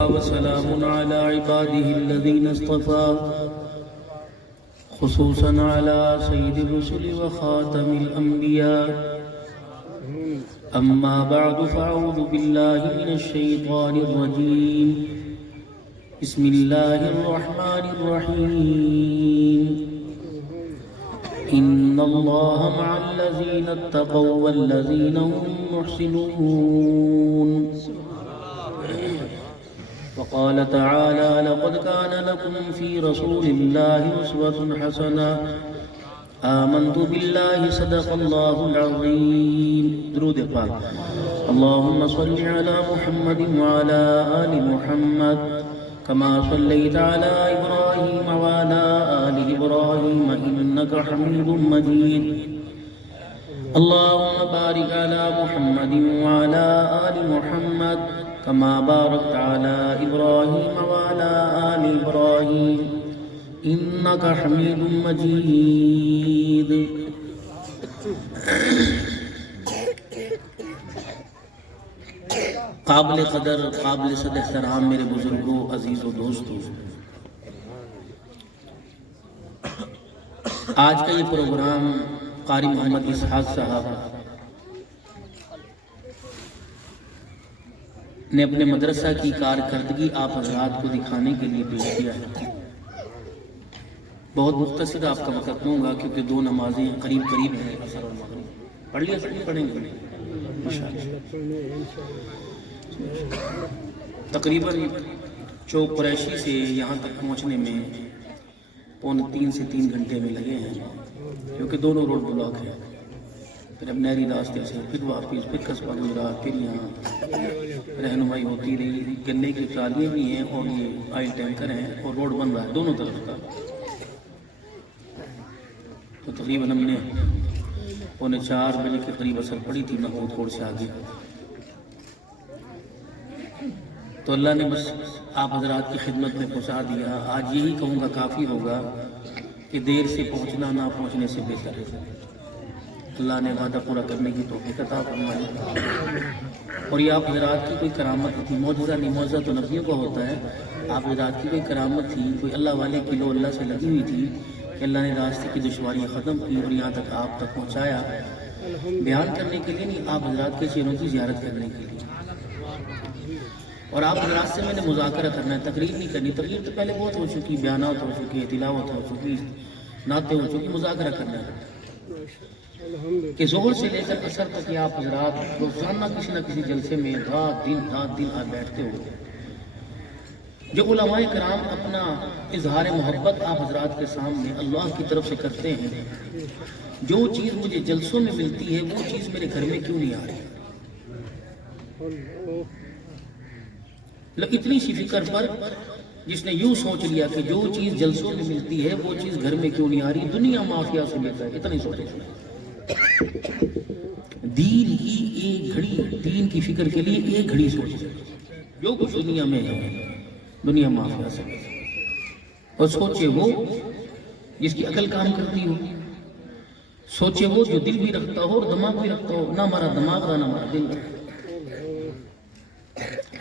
وسلام على عباده الذين اصطفى خصوصا على سيد الرسل وخاتم الأنبياء أما بعد فأعوذ بالله من الشيطان الرجيم بسم الله الرحمن الرحيم إن الله مع الذين اتقوا والذين هم محسنون وقال تعالى لقد كان لكم في رسول الله أسوة حسنة آمنت بالله صدق الله العظيم درود پاک اللهم صل على محمد وعلى آل محمد كما صليت على إبراهيم وعلى آل إبراهيم إنك حميد مجيد اللهم بارك على محمد وعلى آل محمد كما باركت على إبراهيم وعلى آل إبراهيم إنك حميد مجيد قابل قدر قابل صد احترام میرے بزرگوں عزیز و دوستوں، آج کا یہ پروگرام قاری محمد اسحاق صاحب نے اپنے مدرسہ کی کارکردگی آپ حضرات کو دکھانے کے لیے پیش کیا ہے۔ بہت مختصر آپ کا وقت لوں گا کیونکہ دو نمازیں قریب قریب ہیں، عصر اور مغرب۔ پڑھ لیا سب پڑھیں گے انشاءاللہ۔ تقریباً چوک قریشی سے یہاں تک پہنچنے میں پونے 3 سے 3 گھنٹے میں لگے ہیں کیونکہ دونوں روڈ بلاک ہیں۔ پھر اب نہری راستے سے پھر واپس پھر قصبہ گجرات پھر یہاں رہنمائی ہوتی رہی۔ گنے کی ٹرالیاں بھی ہیں اور یہ آئل ٹینکر ہیں اور روڈ بن رہا ہے دونوں طرف کا۔ تو تقریباً ہم نے پونے 4 بجے کے قریب اثر پڑی تھی محمود کوڑ سے آگے۔ تو اللہ نے بس آپ حضرات کی خدمت میں پہنچا دیا۔ آج یہی کہوں گا کافی ہوگا کہ دیر سے پہنچنا نہ پہنچنے سے بہتر ہے۔ اللہ نے وعدہ پورا کرنے کی توفیق عطا فرمائی۔ اور یہ آپ حضرات کی کوئی کرامت تھی، معجزہ نہیں، معجزہ تو نبیوں کا ہوتا ہے۔ آپ حضرات کی کوئی کرامت تھی، کوئی اللہ والے کی لو اللہ سے لگی ہوئی تھی کہ اللہ نے راستے کی دشواریاں ختم کی اور یہاں تک آپ تک پہنچایا، بیان کرنے کے لیے نہیں، آپ حضرات کے چہروں کی زیارت کرنے کے لیے۔ اور آپ حضرات سے میں نے مذاکرہ کرنا ہے، تقریر نہیں کرنی۔ تقریر تو پہلے بہت ہو چکی، بیانات ہو چکی، تلاوت ہو چکی، نعتیں ہو چکی، مذاکرہ کرنا ہے کہ ظہر سے لے کر عصر تک یہ آپ حضرات روزانہ کسی نہ کسی جلسے میں رات دن آج بیٹھتے ہو۔ جو علماء کرام اپنا اظہار محبت آپ حضرات کے سامنے اللہ کی طرف سے کرتے ہیں، جو چیز مجھے جلسوں میں ملتی ہے وہ چیز میرے گھر میں کیوں نہیں آ رہی؟ اتنی سی فکر پر جس نے یوں سوچ لیا کہ جو چیز جلسوں میں ملتی ہے وہ چیز گھر میں کیوں نہیں آ رہی، دنیا مافیا سے بہتر ہے، اتنی سوچے۔ دین کی ایک گھڑی، دین کی فکر کے لیے ایک گھڑی سوچے، جو کچھ دنیا میں ہے دنیا مافیا سے، اور سوچے وہ جس کی عقل کام کرتی ہو، سوچے وہ جو دل بھی رکھتا ہو اور دماغ بھی رکھتا ہو، نہ ہمارا دماغ نہ ہمارا دل۔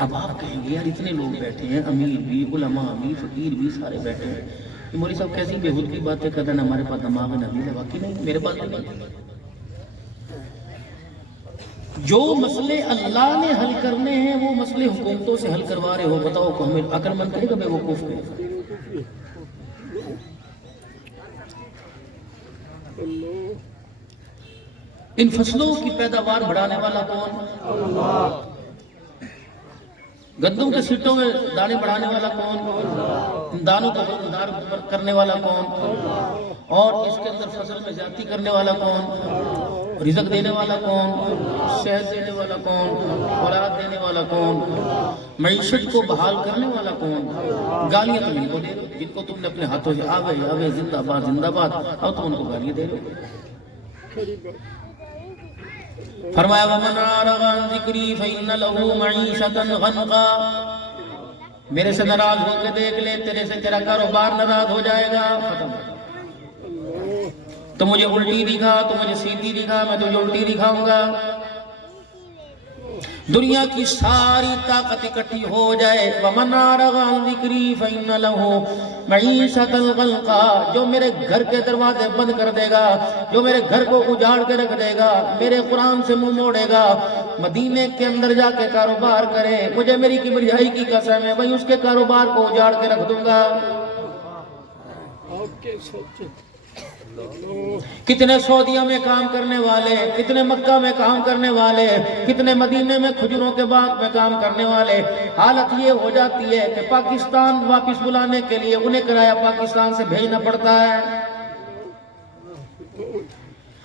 اب آپ کہیں گے یار اتنے لوگ بیٹھے ہیں، امیر بھی، علماء بھی، فقیر بھی، سارے بیٹھے ہیں، یہ مولوی صاحب کیسی بے خود کی باتیں کرتے ہیں، ہمارے پاس دماغ ہے نہ دل ہے۔ واقعی نہیں، میرے پاس نہیں۔ جو مسئلے اللہ نے حل کرنے ہیں وہ مسئلے حکومتوں سے حل کروا رہے ہو، بتاؤ کو ہمیں عقل مند کہے گا بے وقوف ہے؟ ان فصلوں کی پیداوار بڑھانے والا کون؟ اللہ۔ گندم کے سٹوں میں دانے بڑھانے والا کون؟ ان دانوں کو دار کرنے والا کون؟ اور اس کے اندر فصل میں زیادتی کرنے والا کون؟ رزق دینے والا کون؟ صحت دینے والا کون؟ اولاد دینے والا کون؟ معیشت کو بحال کرنے والا کون؟ گالیاں تم ان کو دے دو، جن کو تم نے اپنے ہاتھوں سے آوے آوے زندہ باد زندہ باد، اب تم ان کو گالیاں دے دو۔ فرمایا وَمَنْ أَعْرَضَ عَنْ ذِكْرِي فَإِنَّ لَهُ مَعِيشَةً ضَنْكًا، میرے سے ناراض ہو کے دیکھ لے، تیرے سے تیرا کاروبار ناراض ہو جائے گا، ختم۔ تو مجھے الٹی دکھا، تو مجھے سیدھی دکھا، میں تجھے الٹی دکھاؤں گا۔ دنیا کی ساری طاقت اکٹھی ہو جائے وَمَنْ أَعْرَضَ عَنْ ذِكْرِي فَإِنَّ لَهُ مَعِيشَةً ضَنْكًا، جو میرے گھر کے دروازے بند کر دے گا، جو میرے گھر کو اجاڑ کے رکھ دے گا، میرے قرآن سے منہ موڑے گا، مدینے کے اندر جا کے کاروبار کرے، مجھے میری کبریائی کی قسم ہے بھئی اس کے کاروبار کو اجاڑ کے رکھ دوں گا۔ کتنے سعودیہ میں کام کرنے والے، کتنے مکہ میں کام کرنے والے، کتنے مدینے میں کھجوروں کے باغ میں کام کرنے والے، حالت یہ ہو جاتی ہے کہ پاکستان واپس بلانے کے لیے انہیں کرایہ پاکستان سے بھیجنا پڑتا ہے۔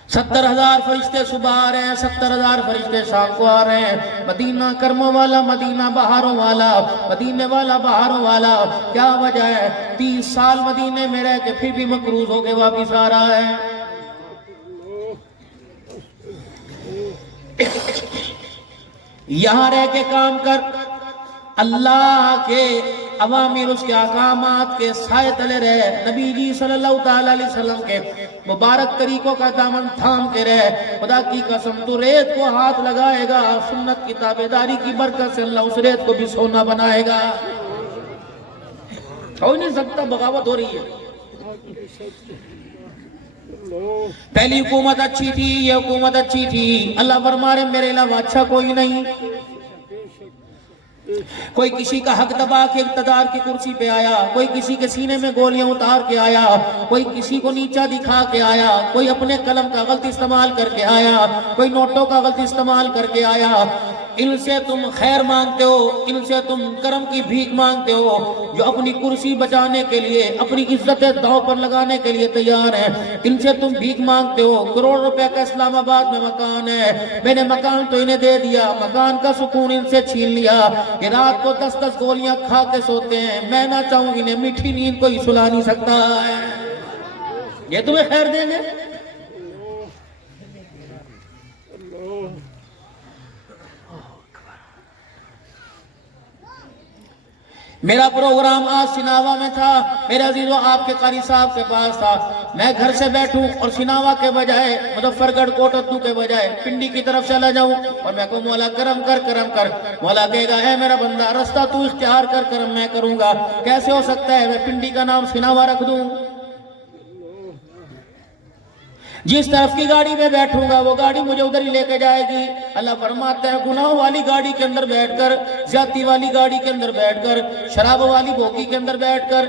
70,000 فرشتے صبح آ رہے ہیں، 70,000 فرشتے شام کو آ رہے ہیں، مدینہ کرموں والا، مدینہ بہاروں والا، مدینے والا بہاروں والا۔ کیا وجہ ہے؟ 30 سال مدینے میں رہ کے پھر بھی مقروض ہو کے واپس آ رہا ہے۔ یہاں رہ کے کام کر، اللہ کے اوامر، اس کے احکامات کے سائے تلے رہے، نبی جی صلی اللہ علیہ وسلم کے مبارک طریقوں کا دامن تھام کے رہے، خدا کی قسم تو ریت کو ہاتھ لگائے گا، سنت کی تابعداری کی برکت سے اللہ اس ریت کو بھی سونا بنائے گا۔ ہو نہیں سکتا، بغاوت ہو رہی ہے۔ پہلی حکومت اچھی تھی، یہ حکومت اچھی تھی، اللہ فرما رہے میرے علاوہ اچھا کوئی نہیں۔ کوئی کسی کا حق دبا کے اقتدار کی کرسی پہ آیا، کوئی کسی کے سینے میں گولیاں اتار کے آیا، کوئی کسی کو نیچا دکھا کے آیا، کوئی اپنے قلم کا غلط استعمال کر کے آیا، کوئی نوٹوں کا غلط استعمال کر کے آیا۔ ان سے تم خیر مانگتے ہو، ان سے تم کرم کی بھیک مانگتے ہو، جو اپنی کرسی بچانے کے لیے، اپنی عزت داؤ پر لگانے کے لیے تیار ہیں، ان سے تم بھیک مانگتے ہو۔ کروڑ روپے کا اسلام آباد میں مکان ہے، میں نے مکان تو انہیں دے دیا، مکان کا سکون ان سے چھین لیا، کہ رات کو 10 گولیاں کھا کے سوتے ہیں، میں نہ چاہوں انہیں میٹھی نیند کوئی سلا نہیں سکتا ہے۔ یہ تمہیں خیر دیں گے؟ میرا پروگرام آج سناوا میں تھا، میرے عزیزوں آپ کے قاری صاحب کے پاس تھا، میں گھر سے بیٹھوں اور سناوا کے بجائے، مظفر گڑھ کوٹدو کے بجائے پنڈی کی طرف چلا جاؤں اور میں کہوں مولا کرم کر، کرم کر۔ مولا کہے گا اے میرا بندہ رستہ تو اختیار کر، کرم میں کروں گا۔ کیسے ہو سکتا ہے میں پنڈی کا نام سناوا رکھ دوں؟ جس طرف کی گاڑی میں بیٹھوں گا وہ گاڑی مجھے ادھر ہی لے کے جائے گی۔ اللہ فرماتا ہے گناہ والی گاڑی کے اندر بیٹھ کر، زیادتی والی گاڑی کے اندر بیٹھ کر، شراب والی بوگی کے اندر بیٹھ کر،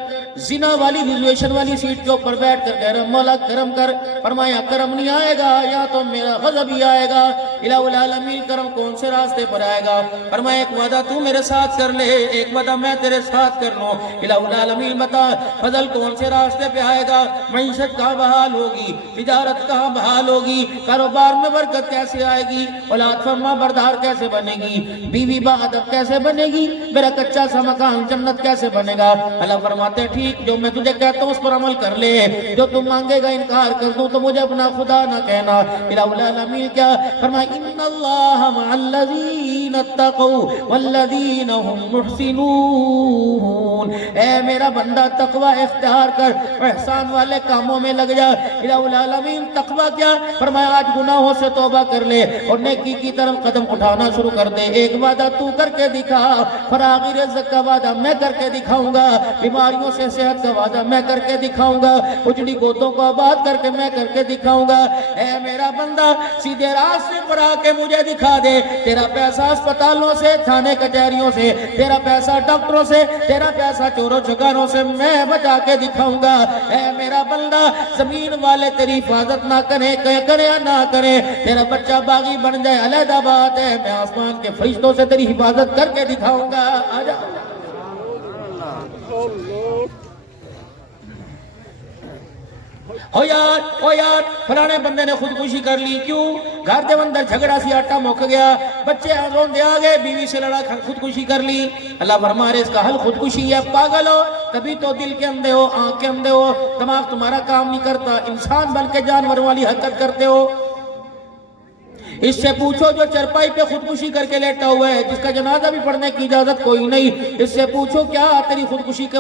زنا والی ریزرویشن والی سیٹ کے اوپر بیٹھ کر کہہ رہا مولا کرم کر۔ فرمایا کرم نہیں آئے گا یا تو میرا غضب ہی آئے گا۔ الہ العالمین کرم کون سے راستے پر آئے گا؟ فرمایا ایک وعدہ تو میرے ساتھ کر لے، ایک وعدہ میں تیرے ساتھ کر لوں۔ الہ العالمین بتا فضل کون سے راستے پہ آئے گا؟ معیشت کہاں بحال ہوگی، تجارت کہاں بحال ہوگی، کاروبار میں برکت کیسے آئے گی، اولاد فرما بردار کیسے بنے گی، بیوی باادب کیسے بنے گی، میرا کچا سا مکان جنت کیسے بنے گا۔ اللہ فرماتے ہیں ٹھیک، جو میں تجھے کہتا ہوں اس پر عمل کر لے، جو تم مانگے گا انکار کر دوں تو مجھے اپنا خدا نہ کہنا۔ الہ العالمین کیا فرمایا ان اللہ مع الذین اتقوا والذین هم محسنون۔ اے میرا بندہ تقوی اختیار کر، احسان والے کاموں میں لگ جا۔ الہ العالمین تقوی کیا؟ فرمایا آج گناہوں سے توبہ کر لے اور نیکی کی طرف قدم اٹھانا شروع کر دے۔ ایک وعدہ تو کر کے دکھا، فراغی رزق کا وعدہ میں کر کے دکھاؤں گا، بیماریوں سے صحت کا وعدہ میں کر کے دکھاؤں گا، اجڑی گودوں کو آباد کر کے میں کر کے دکھاؤں گا۔ اے میرا بندہ سیدھے راستے پر آ کے مجھے دکھا دے، تیرا پیسہ اسپتالوں سے، تھانے کچہریوں سے، تیرا پیسہ ڈاکٹروں سے، تیرا پیسہ چوروں چکاروں سے میں بچا کے دکھاؤں گا۔ اے میرا بندہ زمین والے تیری حفاظت نہ کرے کرے یا نہ کرے، تیرا بچہ باغی بن جائے علیحدہ بات ہے، میں آسمان کے فرشتوں سے تیری حفاظت کر کے دکھاؤں گا۔ آجا ہو یار فلانے بندے نے خودکشی کر لی، کیوں؟ گھر دے اندر جھگڑا سی آٹا مک گیا، بچے روندے آ گئے، بیوی سے لڑا خودکشی کر لی۔ اللہ فرما رہے اس کا حل خودکشی ہے، پاگل ہو، تبھی تو دل کے اندھے ہو، آنکھ کے اندھے ہو، دماغ تمہارا کام نہیں کرتا، انسان بن کے جانور والی حرکت کرتے ہو۔ اس سے پوچھو جو چرپائی پہ خودکشی کر کے لیٹا ہوا ہے، جس کا جنازہ بھی پڑھنے کی اجازت کوئی نہیں، اس سے پوچھو کیا تیری خودکشی کی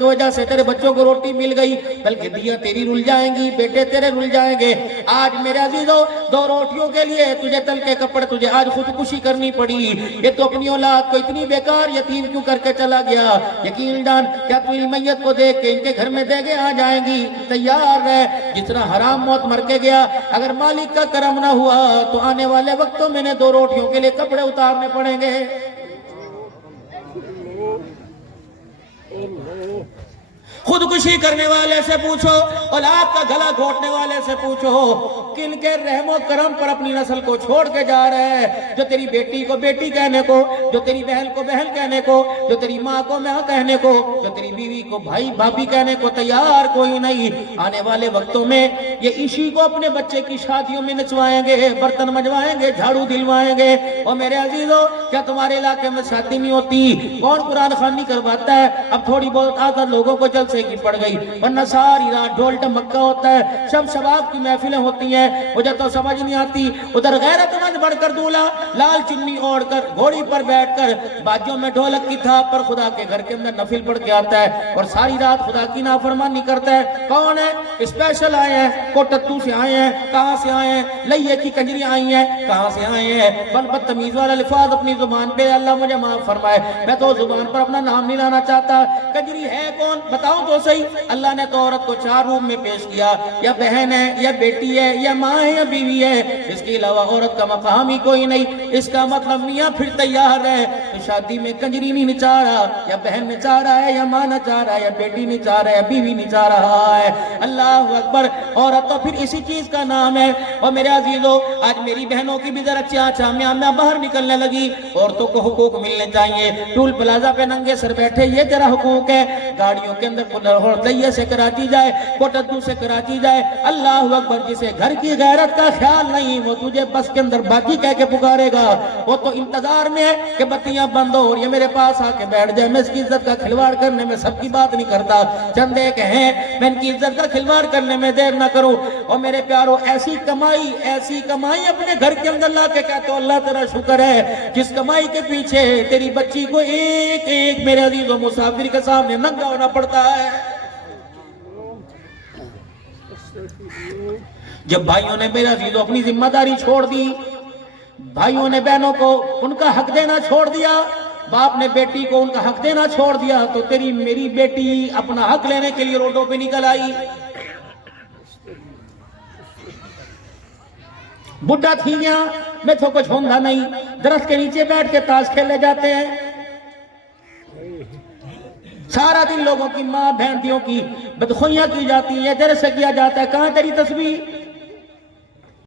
وجہ سے تیرے بچوں کو روٹی مل گئی، بلکہ دیا تیری رل جائیں گی، بیٹے تیرے رل جائیں گے۔ آج میرے عزیزو 2 روٹیوں کے لیے تجھے تل کے کپڑے تجھے آج خودکشی کرنی پڑی، یہ تو اپنی اولاد کو اتنی بیکار یتیم کیوں کر کے چلا گیا؟ یقین جان کیا تو ان میت کو دیکھ کے ان کے گھر میں دیگیں آ جائیں گی؟ تیار ہے، جس طرح حرام موت مر کے گیا، اگر مالک کا کرم نہ ہوا تو آنے والے وقتوں میں 2 روٹیوں کے لیے کپڑے اتارنے پڑیں گے۔ خودکشی کرنے والے سے پوچھو، اولاد کا گلا گھونٹنے والے سے پوچھو، کن کے رحم و کرم پر اپنی نسل کو چھوڑ کے جا رہے ہیں؟ جو تیری بیٹی کو بیٹی کہنے کو، جو تیری بہن کو بہن کہنے کو، جو تیری ماں کو ماں کہنے کو، جو تیری بیوی کو بھائی بھابھی کہنے کو تیار کوئی نہیں۔ آنے والے وقتوں میں یہ اسی کو اپنے بچے کی شادیوں میں نچوائیں گے، برتن مجوائیں گے، جھاڑو دلوائیں گے۔ اور میرے عزیزو کیا تمہارے علاقے میں شادی نہیں ہوتی؟ کون قرآن خوانی کرواتا ہے؟ اب تھوڑی بہت عادت لوگوں کو جلسے کی پڑ گئی، ورنہ ساری رات ڈھول ڈمکا ہوتا ہے، شب شباب کی محفلیں ہوتی ہیں، مجھے تو سمجھ نہیں آتی۔ ادھر غیرت مند بڑھ کر دولہا لال چنی اوڑھ کر گھوڑی پر بیٹھ کر باجوں میں ڈھولک کی تھاپ پر خدا کے گھر کے اندر نفل پڑھ کے آتا ہے اور ساری رات خدا کی نافرمانی کرتا ہے۔ کون ہے؟ اسپیشل آئے ہیں، کوٹتو سے آئے ہیں، کہاں سے آئے ہیں؟ لئیے کی کنجری آئی ہیں، کہاں سے آئے ہیں؟ بدتمیز والا الفاظ اپنی زبان پہ، اللہ مجھے معاف فرمائے، میں تو زبان پر اپنا نام نہیں لانا چاہتا۔ کنجری ہے کون؟ بتاؤ تو صحیح۔ اللہ نے تو عورت کو 4 روپ میں پیش کیا، یا بہن ہے، یا بیٹی ہے، یا ماں ہے، یا بیوی ہے، اس کے علاوہ عورت کا مقام ہی کوئی نہیں۔ اس کا مطلب میاں پھر تیار ہے تو شادی میں کنجری نہیں نچا رہا، یا بہن نچا رہا ہے، یا ماں نچا رہا ہے، یا بیٹی نچا رہا ہے، یا بیوی نچا رہا ہے۔ اللہ اکبر۔ عورت تو پھر اسی چیز کا نام ہے۔ اور میرے عزیزو آج میری بہنوں کی بھی ذرا چاچا میاں باہر نکلنے لگی۔ عورتوں کو حقوق ملنے چاہیے، ٹول پلازا پہ ننگے سر بیٹھے یہ تیرا حقوق ہے، گاڑیوں کے اندر لئیے سے کراچی جائے، کوٹدو سے کراچی جائے، اللہ اکبر۔ جسے گھر کی غیرت کا خیال نہیں وہ تجھے بس کے اندر باقی کہہ کے پکارے گا، وہ تو انتظار میں ہے کہ بتیاں بند ہو اور یہ میرے پاس آ کے بیٹھ جائے۔ میں اس کی عزت کا کھلواڑ کرنے میں سب کی بات نہیں کرتا، چند ایک ہیں میں ان کی عزت کا کھلواڑ کرنے میں دیر نہ کروں۔ اور میرے پیارو ایسی کمائی اپنے گھر کے اندر لا کے کہتے ہو اللہ تیرا شکر ہے، جس کمائی کے پیچھے تیری بچی کو ایک ایک میرے عزیز و مسافر کے سامنے ننگا ہونا پڑتا ہے۔ جب بھائیوں نے میرے عزیزو اپنی ذمہ داری چھوڑ دی، بھائیوں نے بہنوں کو ان کا حق دینا چھوڑ دیا، باپ نے بیٹی کو ان کا حق دینا چھوڑ دیا، تو تیری میری بیٹی اپنا حق لینے کے لیے روڈوں پہ نکل آئی۔ بڈھا تھی گیا میں تو کچھ ہوندہ نہیں، درخت کے نیچے بیٹھ کے تاش کھیلے جاتے ہیں، سارا دن لوگوں کی ماں بہنتیوں کی بدخویاں کی جاتی ہیں، در سے کیا جاتا ہے۔ کہاں تیری تسبیح؟